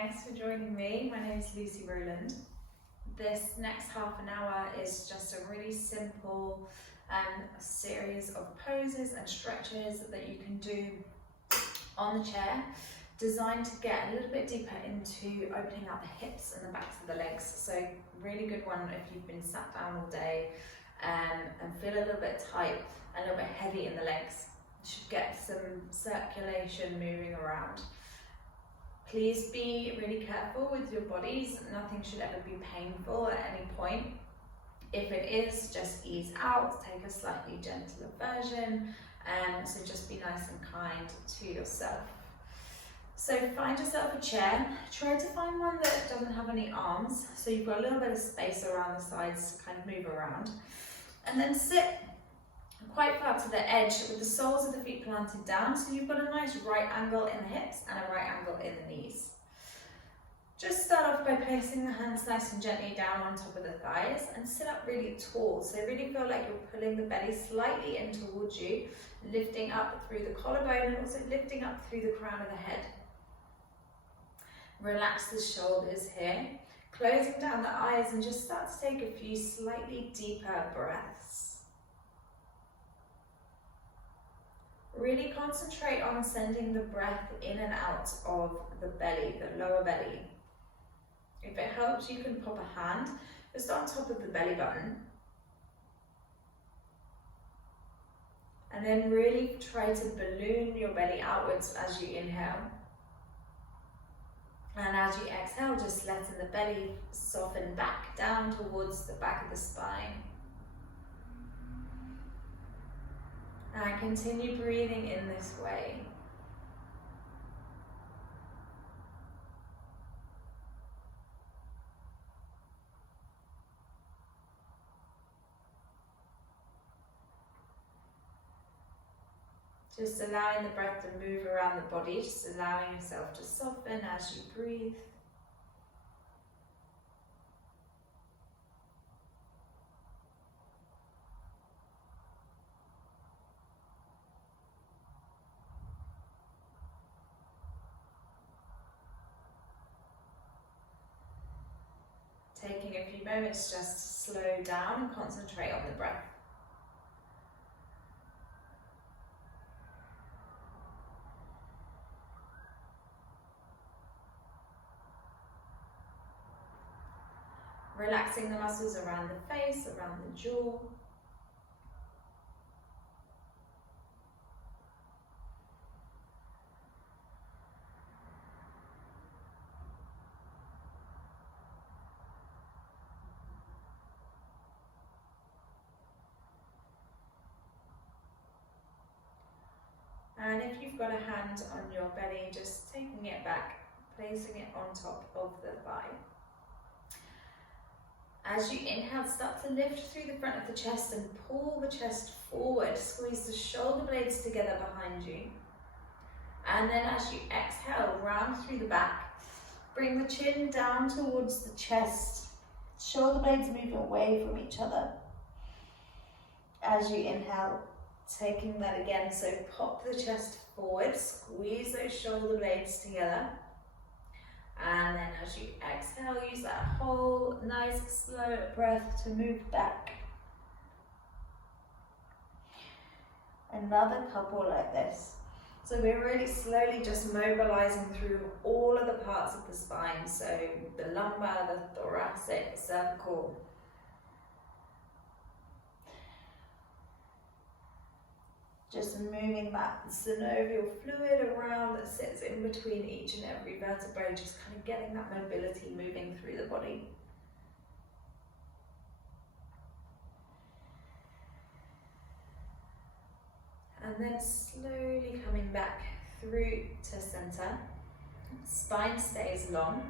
Thanks for joining me. My name is Lucy Rowland. This next half an hour is just a really simple series of poses and stretches that you can do on the chair, designed to get a little bit deeper into opening out the hips and the backs of the legs. So really good one if you've been sat down all day and feel a little bit tight, a little bit heavy in the legs. You should get some circulation moving around. Please be really careful with your bodies. Nothing should ever be painful at any point. If it is, just ease out, take a slightly gentler version, so just be nice and kind to yourself. So find yourself a chair. Try to find one that doesn't have any arms, so you've got a little bit of space around the sides to kind of move around. And then sit quite far to the edge with the soles of the feet planted down, so you've got a nice right angle in the hips and a right angle in the knees. Just start off by placing the hands nice and gently down on top of the thighs and sit up really tall. So really feel like you're pulling the belly slightly in towards you, lifting up through the collarbone and also lifting up through the crown of the head. Relax the shoulders here, closing down the eyes and just start to take a few slightly deeper breaths. Really concentrate on sending the breath in and out of the belly, the lower belly. If it helps, you can pop a hand just on top of the belly button. And then really try to balloon your belly outwards as you inhale. And as you exhale, just letting the belly soften back down towards the back of the spine. And continue breathing in this way. Just allowing the breath to move around the body, just allowing yourself to soften as you breathe. Taking a few moments just to slow down and concentrate on the breath. Relaxing the muscles around the face, around the jaw. And if you've got a hand on your belly, just taking it back, placing it on top of the thigh. As you inhale, start to lift through the front of the chest and pull the chest forward. Squeeze the shoulder blades together behind you. And then as you exhale, round through the back. Bring the chin down towards the chest. Shoulder blades move away from each other. As you inhale, taking that again, so pop the chest forward, squeeze those shoulder blades together. And then as you exhale, use that whole nice slow breath to move back. Another couple like this. So we're really slowly just mobilizing through all of the parts of the spine. So the lumbar, the thoracic, the cervical. Just moving that synovial fluid around that sits in between each and every vertebrae, just kind of getting that mobility moving through the body. And then slowly coming back through to center. Spine stays long.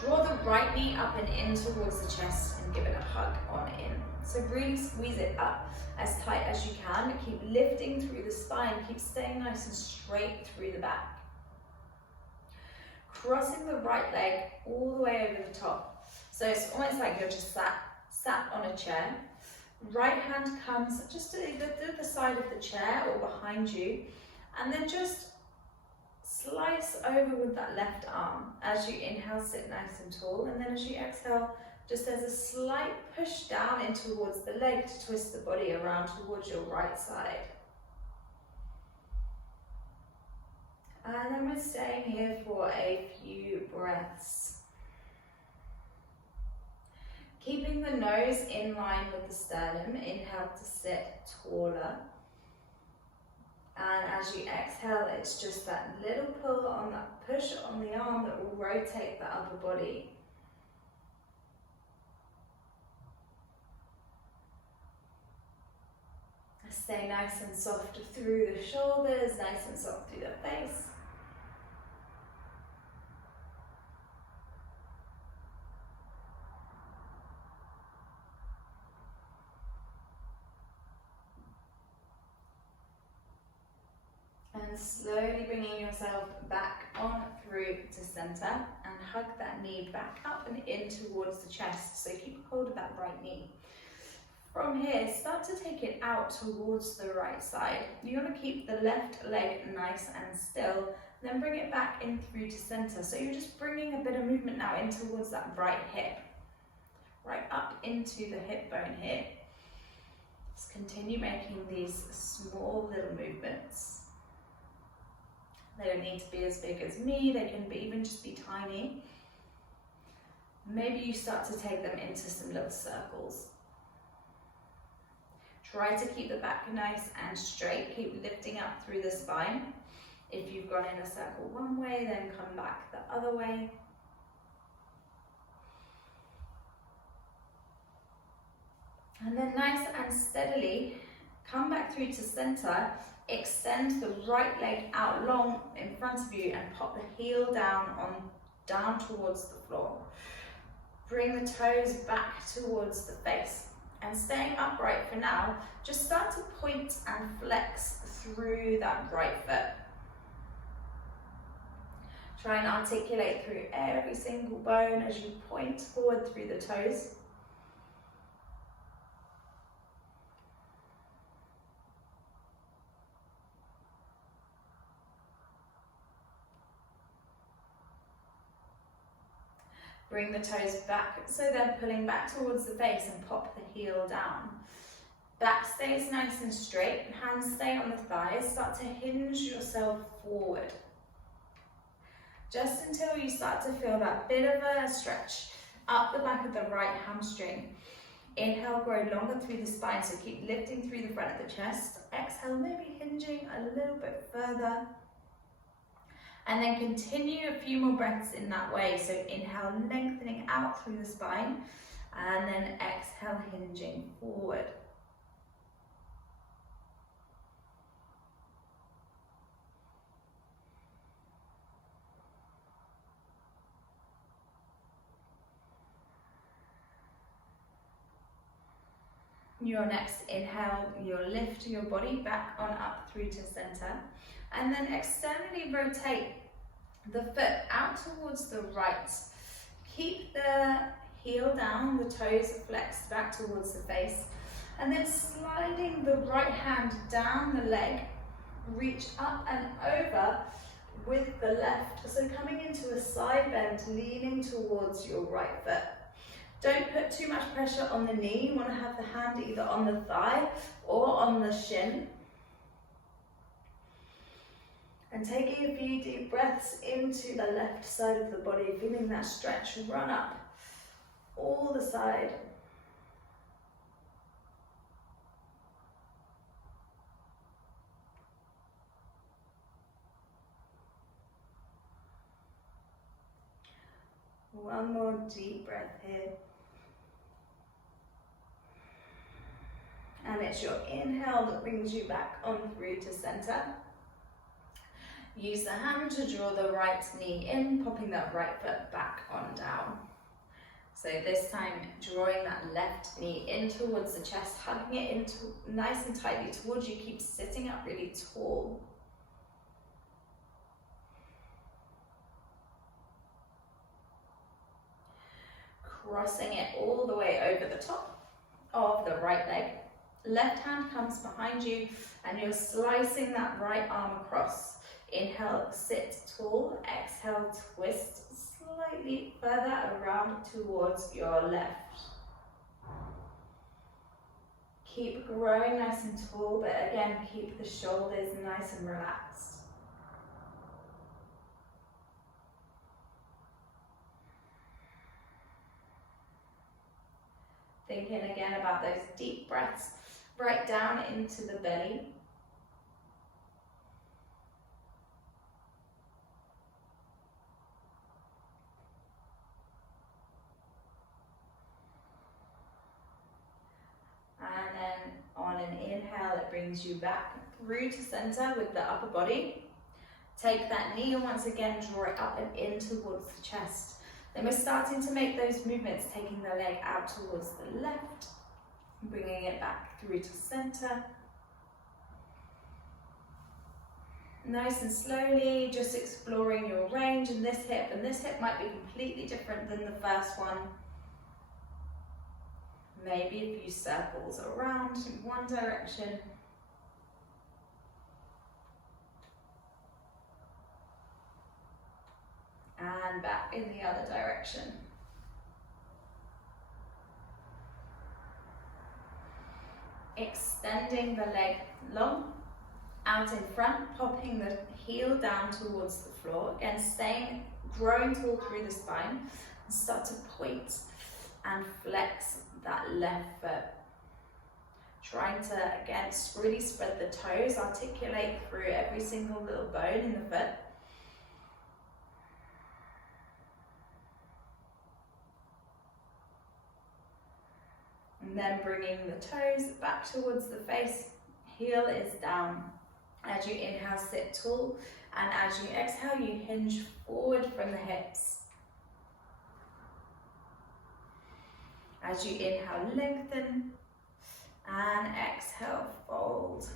Draw the right knee up and in towards the chest and give it a hug on in. So really squeeze it up as tight as you can. Keep lifting through the spine. Keep staying nice and straight through the back. Crossing the right leg all the way over the top. So it's almost like you're just sat on a chair. Right hand comes just to either the side of the chair or behind you. And then just slice over with that left arm. As you inhale, sit nice and tall, and then as you exhale, just as a slight push down in towards the leg to twist the body around towards your right side. And then we're staying here for a few breaths. Keeping the nose in line with the sternum, inhale to sit taller. And as you exhale, it's just that little pull on that push on the arm that will rotate the upper body. Stay nice and soft through the shoulders, nice and soft through the face. And slowly bringing yourself back on through to center and hug that knee back up and in towards the chest. So keep hold of that right knee. From here, start to take it out towards the right side. You want to keep the left leg nice and still, then bring it back in through to center. So you're just bringing a bit of movement now in towards that right hip, right up into the hip bone here. Just continue making these small little movements. They don't need to be as big as me, they can even just be tiny. Maybe you start to take them into some little circles. Try to keep the back nice and straight, keep lifting up through the spine. If you've gone in a circle one way, then come back the other way. And then nice and steadily, come back through to center, extend the right leg out long in front of you and pop the heel down towards the floor. Bring the toes back towards the face. And staying upright for now, just start to point and flex through that right foot. Try and articulate through every single bone as you point forward through the toes. Bring the toes back, so they're pulling back towards the face and pop the heel down. Back stays nice and straight, hands stay on the thighs, start to hinge yourself forward. Just until you start to feel that bit of a stretch up the back of the right hamstring. Inhale, grow longer through the spine, so keep lifting through the front of the chest. Exhale, maybe hinging a little bit further. And then continue a few more breaths in that way. So inhale, lengthening out through the spine, and then exhale, hinging forward. Your next inhale, you'll lift your body back on up through to center. And then externally rotate the foot out towards the right. Keep the heel down, the toes flexed back towards the face. And then sliding the right hand down the leg, reach up and over with the left. So coming into a side bend, leaning towards your right foot. Don't put too much pressure on the knee. You want to have the hand either on the thigh or on the shin. And taking a few deep breaths into the left side of the body, feeling that stretch run up all the side. One more deep breath here. And it's your inhale that brings you back on through to center. Use the hand to draw the right knee in, popping that right foot back on down. So this time, drawing that left knee in towards the chest, hugging it into nice and tightly towards you. Keep sitting up really tall. Crossing it all the way over the top of the right leg. Left hand comes behind you and you're slicing that right arm across. Inhale, sit tall. Exhale, twist slightly further around towards your left. Keep growing nice and tall, but again, keep the shoulders nice and relaxed. Thinking again about those deep breaths right down into the belly. And then on an inhale, it brings you back through to center with the upper body. Take that knee and once again draw it up and in towards the chest. Then we're starting to make those movements, taking the leg out towards the left, bringing it back through to center. Nice and slowly, just exploring your range in this hip, and this hip might be completely different than the first one. Maybe a few circles around in one direction. And back in the other direction. Extending the leg long, out in front, popping the heel down towards the floor. Again, staying, growing tall through the spine. And start to point and flex that left foot. Trying to, again, really spread the toes, articulate through every single little bone in the foot. And then bringing the toes back towards the face, heel is down. As you inhale, sit tall, and as you exhale, you hinge forward from the hips. As you inhale, lengthen, and exhale, fold.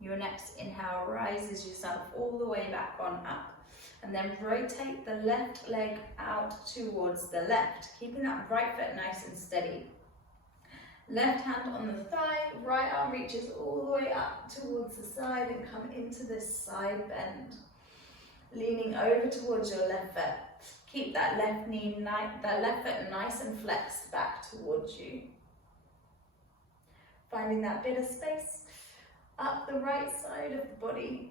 Your next inhale rises yourself all the way back on up. And then rotate the left leg out towards the left, keeping that right foot nice and steady. Left hand on the thigh, right arm reaches all the way up towards the side and come into this side bend. Leaning over towards your left foot. Keep that left foot nice and flexed back towards you. Finding that bit of space up the right side of the body.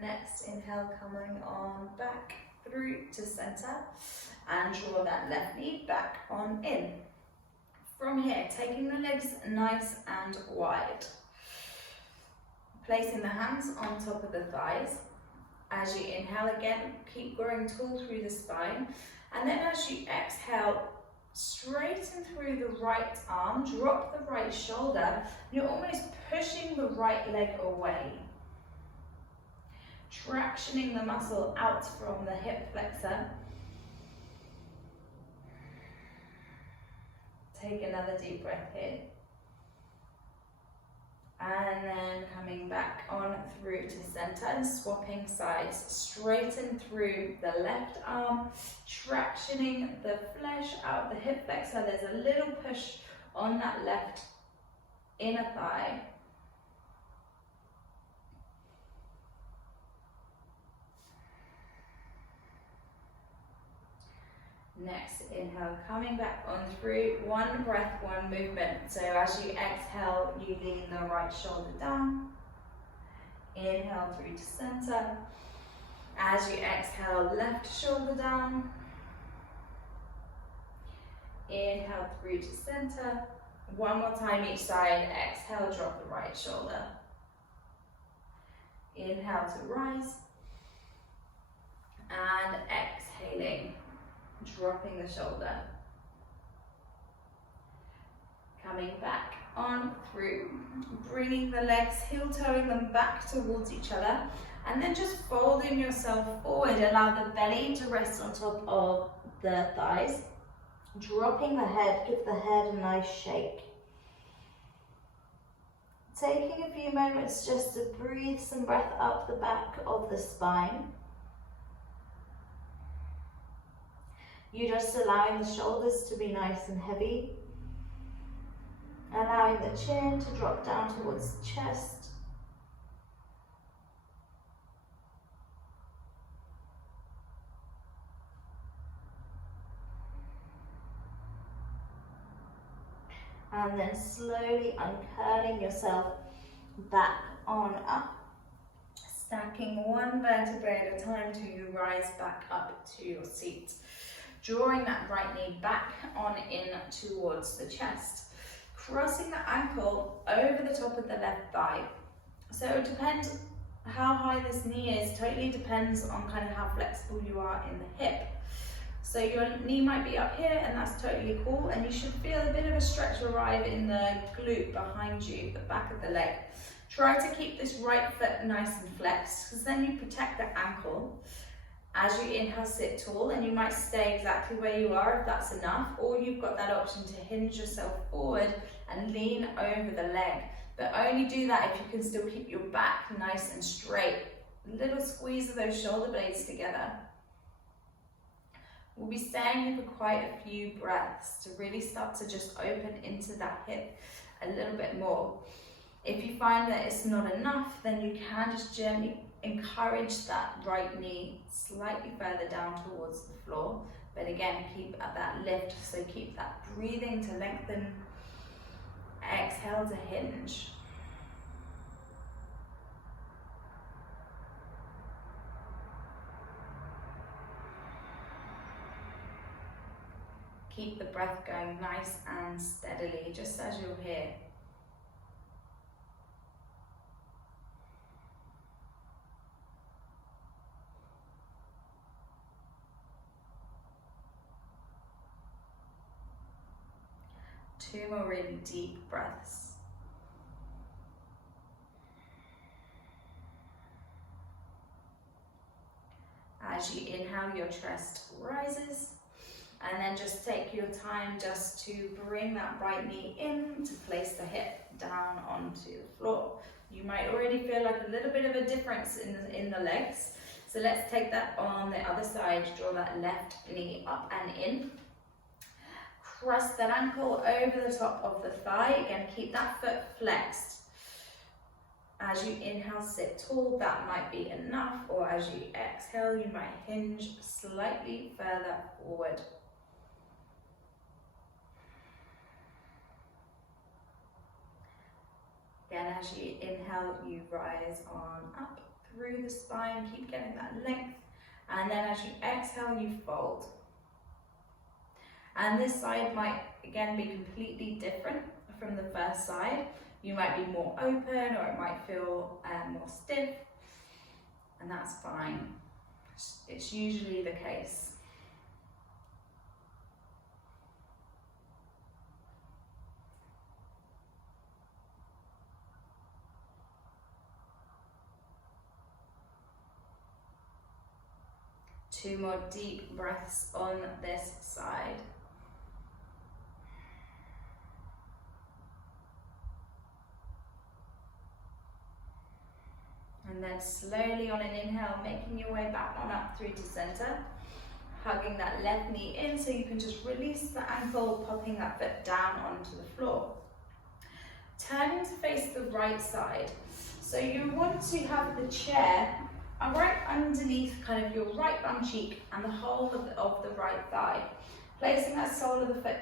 Next inhale, coming on back through to center, and draw that left knee back on in. From here, taking the legs nice and wide. Placing the hands on top of the thighs. As you inhale again, keep growing tall through the spine. And then as you exhale, straighten through the right arm, drop the right shoulder. You're almost pushing the right leg away. Tractioning the muscle out from the hip flexor. Take another deep breath here. And then coming back on through to center and swapping sides. Straighten through the left arm, tractioning the flesh out the hip flexor. There's a little push on that left inner thigh. Next inhale, coming back on through, one breath, one movement. So as you exhale, you lean the right shoulder down. Inhale through to center. As you exhale, left shoulder down. Inhale through to center. One more time each side. Exhale, drop the right shoulder. Inhale to rise. And exhaling, dropping the shoulder. Coming back on through, bringing the legs, heel-toeing them back towards each other, and then just folding yourself forward. Allow the belly to rest on top of the thighs, dropping the head, give the head a nice shake. Taking a few moments just to breathe some breath up the back of the spine. You're just allowing the shoulders to be nice and heavy. Allowing the chin to drop down towards the chest. And then slowly uncurling yourself back on up. Stacking one vertebrae at a time till you rise back up to your seat. Drawing that right knee back on in towards the chest. Crossing the ankle over the top of the left thigh. So it depends how high this knee is, totally depends on kind of how flexible you are in the hip. So your knee might be up here and that's totally cool, and you should feel a bit of a stretch arrive in the glute behind you, the back of the leg. Try to keep this right foot nice and flexed, because then you protect the ankle. As you inhale, sit tall, and you might stay exactly where you are if that's enough, or you've got that option to hinge yourself forward and lean over the leg. But only do that if you can still keep your back nice and straight. A little squeeze of those shoulder blades together. We'll be staying here for quite a few breaths to really start to just open into that hip a little bit more. If you find that it's not enough, then you can just gently encourage that right knee slightly further down towards the floor. But again, keep at that lift, so keep that breathing to lengthen. Exhale to hinge. Keep the breath going nice and steadily, just as you're here. Two more really deep breaths. As you inhale, your chest rises, and then just take your time just to bring that right knee in to place the hip down onto the floor. You might already feel like a little bit of a difference in the legs. So let's take that on the other side. Draw that left knee up and in. Cross that ankle over the top of the thigh. Again, keep that foot flexed. As you inhale, sit tall. That might be enough. Or as you exhale, you might hinge slightly further forward. Again, as you inhale, you rise on up through the spine. Keep getting that length. And then as you exhale, you fold. And this side might, again, be completely different from the first side. You might be more open, or it might feel more stiff, and that's fine. It's usually the case. Two more deep breaths on this side. And then slowly on an inhale, making your way back on up through to center. Hugging that left knee in so you can just release the ankle, popping that foot down onto the floor. Turning to face the right side. So you want to have the chair right underneath kind of your right bum cheek and the whole of the right thigh. Placing that sole of the foot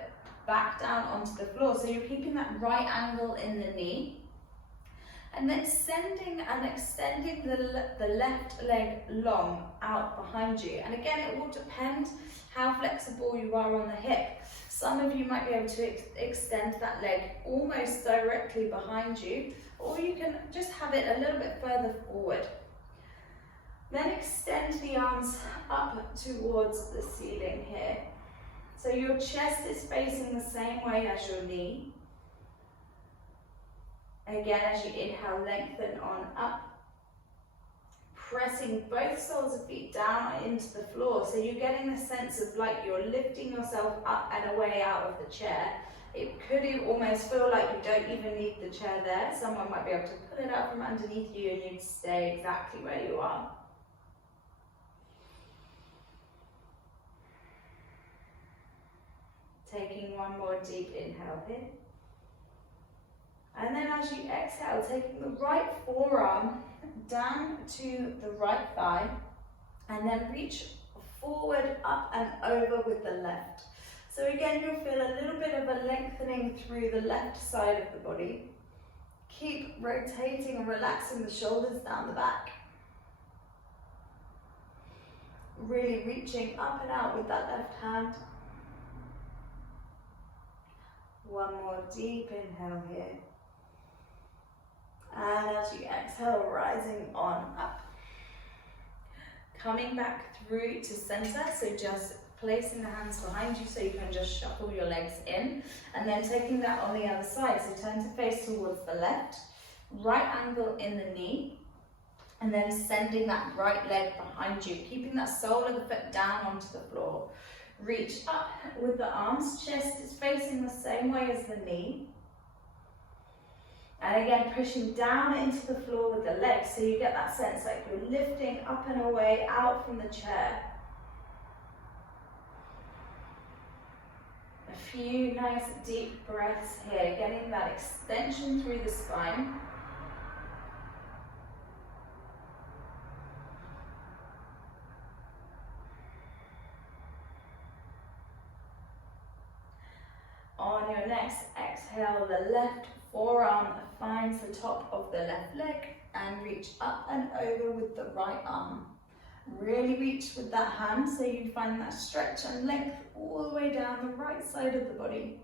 back down onto the floor. So you're keeping that right angle in the knee. And then sending and extending the left leg long out behind you. And again, it will depend how flexible you are on the hip. Some of you might be able to extend that leg almost directly behind you, or you can just have it a little bit further forward. Then extend the arms up towards the ceiling here. So your chest is facing the same way as your knee. Again, as you inhale, lengthen on up. Pressing both soles of feet down into the floor. So you're getting the sense of like you're lifting yourself up and away out of the chair. It could almost feel like you don't even need the chair there. Someone might be able to pull it out from underneath you and you'd stay exactly where you are. Taking one more deep inhale here. And then as you exhale, taking the right forearm down to the right thigh, and then reach forward, up and over with the left. So again, you'll feel a little bit of a lengthening through the left side of the body. Keep rotating and relaxing the shoulders down the back. Really reaching up and out with that left hand. One more deep inhale here. And as you exhale, rising on up. Coming back through to center, so just placing the hands behind you so you can just shuffle your legs in. And then taking that on the other side, so turn to face towards the left. Right angle in the knee. And then sending that right leg behind you, keeping that sole of the foot down onto the floor. Reach up with the arms, chest is facing the same way as the knee. And again, pushing down into the floor with the legs, so you get that sense like you're lifting up and away out from the chair. A few nice deep breaths here, getting that extension through the spine. On your next exhale, the left forearm finds the top of the left leg and reach up and over with the right arm. Really reach with that hand so you find that stretch and length all the way down the right side of the body.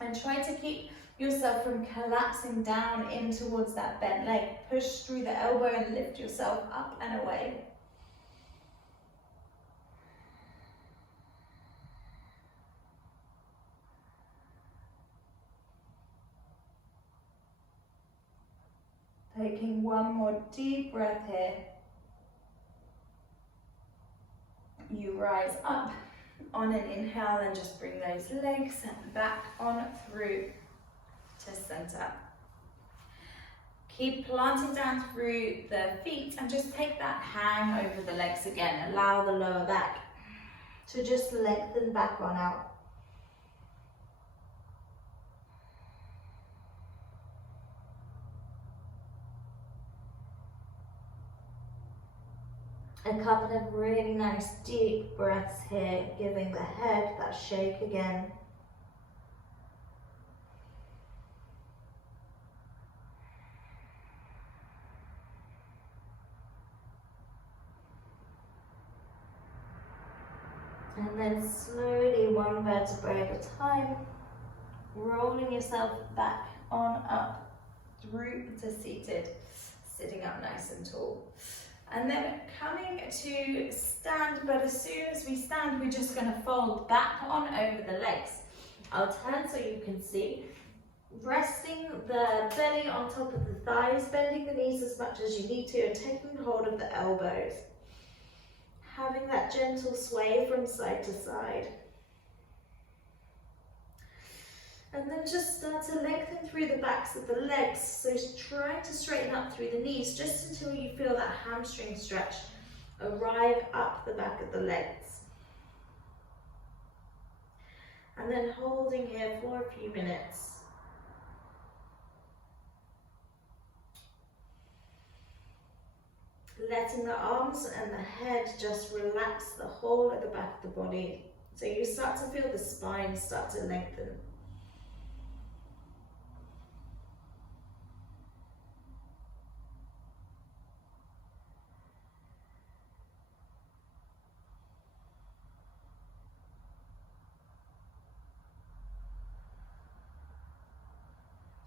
And try to keep yourself from collapsing down in towards that bent leg. Push through the elbow and lift yourself up and away. Taking one more deep breath here. You rise up on an inhale and just bring those legs back on through to center. Keep planting down through the feet and just take that hang over the legs again. Allow the lower back to just lengthen back on out. A couple of really nice deep breaths here, giving the head that shake again. And then slowly, one vertebrae at a time, rolling yourself back on up through to seated, sitting up nice and tall. And then coming to stand, but as soon as we stand, we're just going to fold back on over the legs. I'll turn so you can see. Resting the belly on top of the thighs, bending the knees as much as you need to, and taking hold of the elbows. Having that gentle sway from side to side. And then just start to lengthen through the backs of the legs. So try to straighten up through the knees just until you feel that hamstring stretch arrive up the back of the legs. And then holding here for a few minutes. Letting the arms and the head just relax the whole of the back of the body. So you start to feel the spine start to lengthen.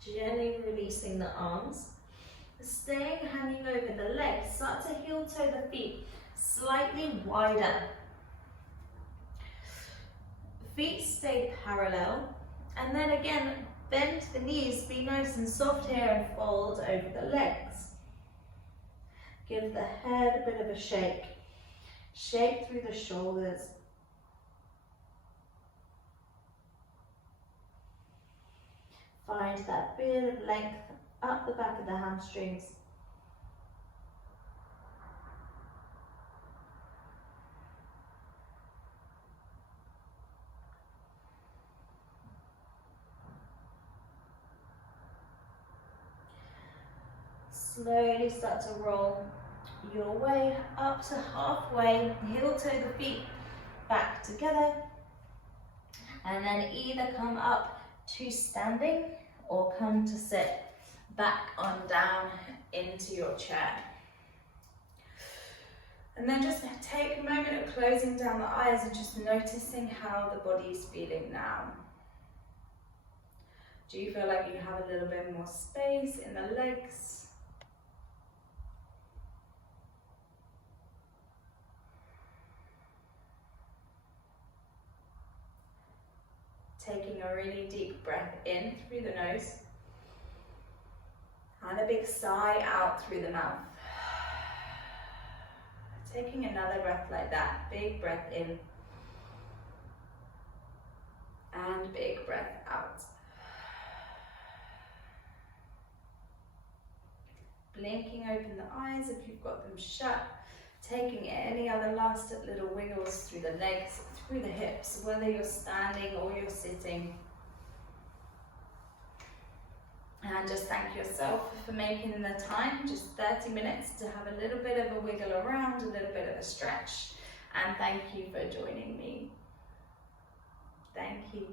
Gently releasing the arms, staying hanging over the legs. Start to heel toe the feet slightly wider. Feet stay parallel And then again, bend the knees, be nice and soft here and fold over the legs. Give the head a bit of a shake. Shake through the shoulders. Find that bit of length up the back of the hamstrings. Slowly start to roll your way up to halfway, heel toe the feet back together, and then either come up to standing or come to sit back on down into your chair. And then just take a moment of closing down the eyes and just noticing how the body's feeling now. Do you feel like you have a little bit more space in the legs? Taking a really deep breath in through the nose and a big sigh out through the mouth. Taking another breath like that, big breath in and big breath out. Blinking open the eyes if you've got them shut. Taking any other last little wiggles through the legs, through the hips, whether you're standing or you're sitting. And just thank yourself for making the time, just 30 minutes to have a little bit of a wiggle around, a little bit of a stretch. And thank you for joining me. Thank you.